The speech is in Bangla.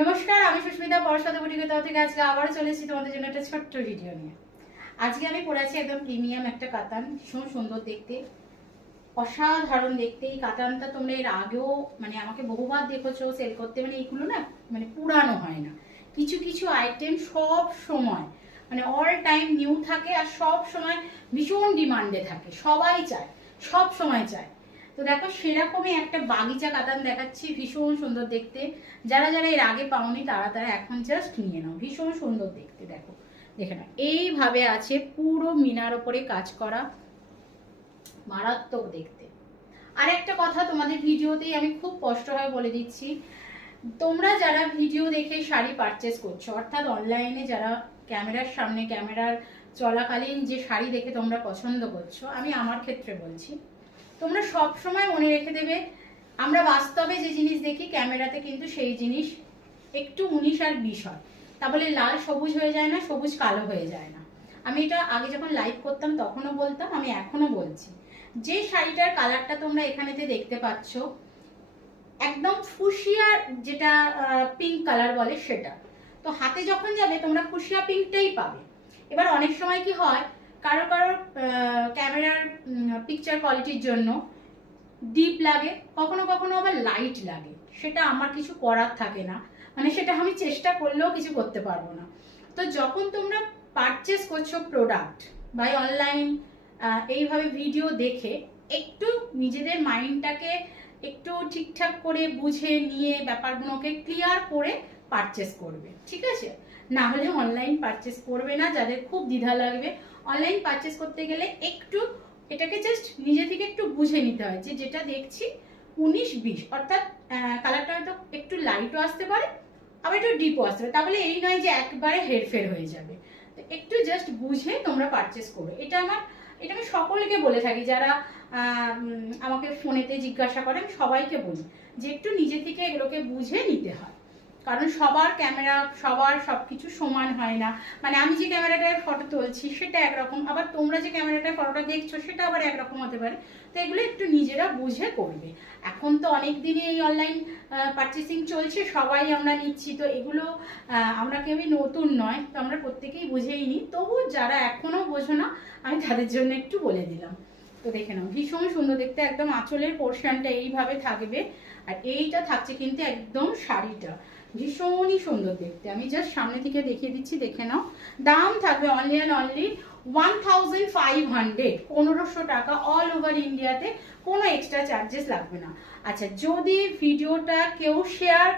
নমস্কার, আমি সুস্মিতা পরশাদ বুটিকতা থেকে আজকে আবার চলে এসেছি তোমাদের জন্য একটা ছোট্ট ভিডিও নিয়ে। আজকে আমি পরে আছি একদম প্রিমিয়াম একটা কাতান, ভীষণ সুন্দর দেখতে, অসাধারণ দেখতে। এই কাতানটা তোমরা এর আগেও মানে আমাকে বহুবার দেখেছো সেল করতে, মানে এইগুলো না মানে পুরানো হয় না। কিছু কিছু আইটেম সব সময় মানে অল টাইম নিউ থাকে আর সব সময় ভীষণ ডিমান্ডে থাকে, সবাই চায়, সব সময় চায়। তো দেখো সেরকমই একটা বাগিচা কাতান দেখাচ্ছি, ভীষণ সুন্দর দেখতে। যারা যারা এর আগে পাওনি তারা তারা এখন জাস্ট নিয়ে নাও, ভীষণ সুন্দর দেখতে। দেখো দেখে নাও, এইভাবে আছে পুরো মিনার ওপরে কাজ করা, মারাত্মক দেখতে। আর একটা কথা তোমাদের ভিডিওতেই আমি খুব স্পষ্টভাবে বলে দিচ্ছি, তোমরা যারা ভিডিও দেখে শাড়ি পারচেস করছো, অর্থাৎ অনলাইনে যারা ক্যামেরার সামনে ক্যামেরার চলাকালীন যে শাড়ি দেখে তোমরা পছন্দ করছো, আমি আমার ক্ষেত্রে বলছি, তোমরা সব সময় মনে রেখে দেবে আমরা বাস্তবে যে জিনিস দেখি ক্যামেরাতে কিন্তু সেই জিনিস একটু 19 আর 20 হয়। তা বলে লাল সবুজ হয়ে যায় না, সবুজ কালো হয়ে যায় না। আমি এটা আগে যখন লাইভ করতাম তখনও বলতাম, আমি এখনো বলছি। যে শাড়িটার কালারটা তোমরা এখানেতে দেখতে পাচ্ছ একদম ফুসিয়ার, যেটা পিঙ্ক কালার বলে সেটা, তো হাতে যখন যাবে তোমরা ফুসিয়া পিঙ্কটাই পাবে। এবার অনেক সময় কি হয়, কারো কারো ক্যামেরার পিকচার কোয়ালিটির জন্য ডিপ লাগে, কখনো কখনো আবার লাইট লাগে, সেটা আমার কিছু করার থাকে না, মানে সেটা আমি চেষ্টা করলেও কিছু করতে পারবো না। তো যখন তোমরা পারচেস করছো প্রোডাক্ট বাই অনলাইন, এইভাবে ভিডিও দেখে একটু নিজেদের মাইন্ডটাকে একটু ঠিকঠাক করে বুঝে নিয়ে ব্যাপারগুলোকে ক্লিয়ার করে পারচেস করবে, ঠিক আছে? না হলে অনলাইন পারচেস করবে না। যাদের খুব দ্বিধা লাগবে অনলাইন পারচেস করতে গেলে, একটু এটাকে জাস্ট নিজে থেকে একটু বুঝে নিতে হয় যে যেটা দেখছি 19-20, অর্থাৎ কালারটা হয়তো একটু লাইটও আসতে পারে আবার একটু ডিপও আসতে পারে, তাহলে এই নয় যে একবারে হেরফের হয়ে যাবে। তো একটু জাস্ট বুঝে তোমরা পারচেস করো, এটা আমি সকলকে বলে থাকি। যারা আমাকে ফোনেতে জিজ্ঞাসা করে, আমি সবাইকে বলি যে একটু নিজে থেকে এগুলোকে বুঝে নিতে হয়, কারণ সবার ক্যামেরা সবার সবকিছু সমান হয় না। মানে আমি যে ক্যামেরাটায় ফটো তুলছি সেটা একরকম, আবার তোমরা যে ক্যামেরাটায় ফটোটা দেখছো সেটা আবার একরকম হতে পারে। তো এগুলো একটু নিজেরা বুঝে করবে। এখন তো অনেক দিনই এই অনলাইন পারচেসিং চলছে, সবাই আমরা নিচ্ছি, তো এগুলো আমরা কেউই নতুন নয়, তো আমরা প্রত্যেকেই বুঝেই নিই। তবু যারা এখনো বোঝো না আমি তাদের জন্য একটু বলে দিলাম। তো দেখে নাও, ভীষণ সুন্দর দেখতে, একদম আঁচলের পোর্শনটা এইভাবে থাকবে, আর এইটা থাকছে কিন্তু একদম শাড়িটা ভীষণই সুন্দর দেখতে। আমি জাস্ট সামনে থেকে দেখিয়ে দিচ্ছি, দেখে নাও। দাম থাকবে অনলি অ্যান্ড অনলি 1500, 1500 টাকা, অল ওভার ইন্ডিয়াতে, কোনো এক্সট্রা চার্জেস লাগবে না। আচ্ছা, যদি ভিডিওটা কেউ শেয়ার